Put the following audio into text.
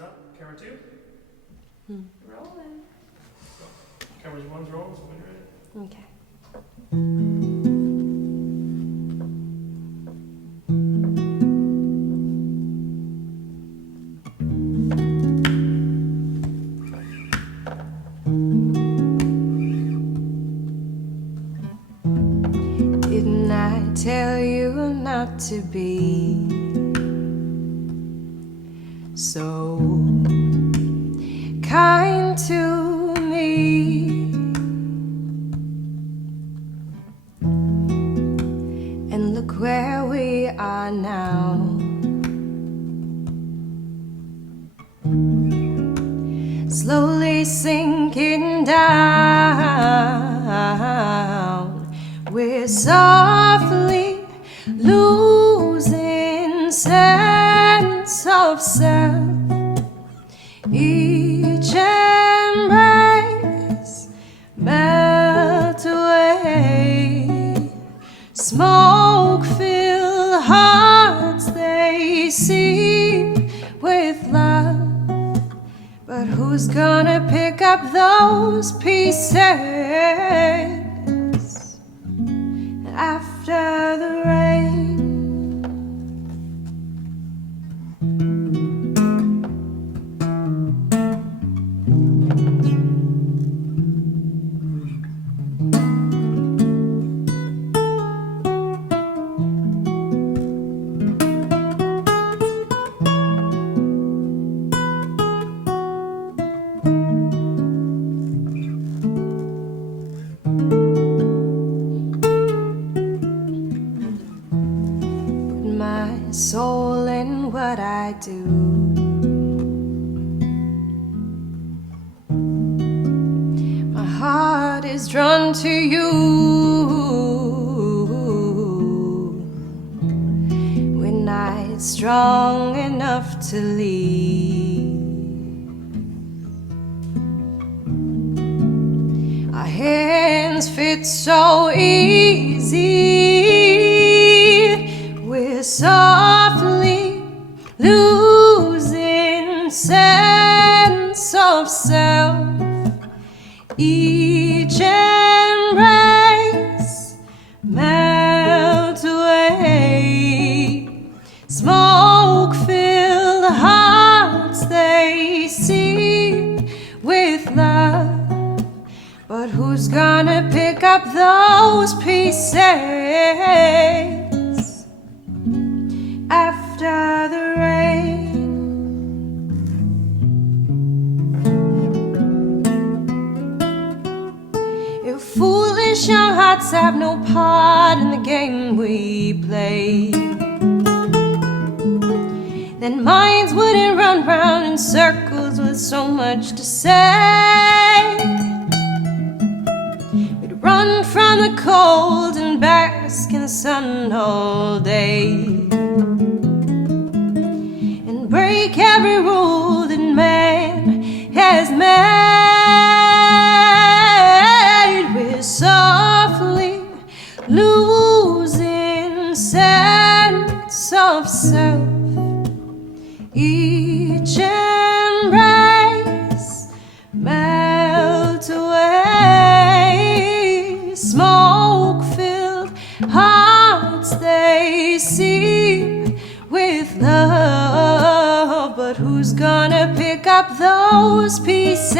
Cameras up. Camera 2. Rolling. Cameras 1's rolling, so when you're ready. Okay. Didn't I tell you not to be so kind to me? And look where we are now. Slowly sinking down. We're softly losing sense of self. Each embrace melt away. Smoke-filled hearts, they seep with love. But who's gonna pick up those pieces after the rain? Soul in what I do. My heart is drawn to you. We're not strong enough to leave. Our hands fit so easy. We're softly losing sense of self. Each embrace melt away. Smoke-filled hearts, they seep with love. But who's gonna pick up those pieces after the rain? If foolish young hearts have no part in the game we play, then minds wouldn't run round in circles with so much to say. We'd run from the cold and bask in the sun all day, break every rule that man has made. We're softly losing sense of self. Each embrace melt away. Smoke-filled hearts, they seep with love. But who's gonna pick up those pieces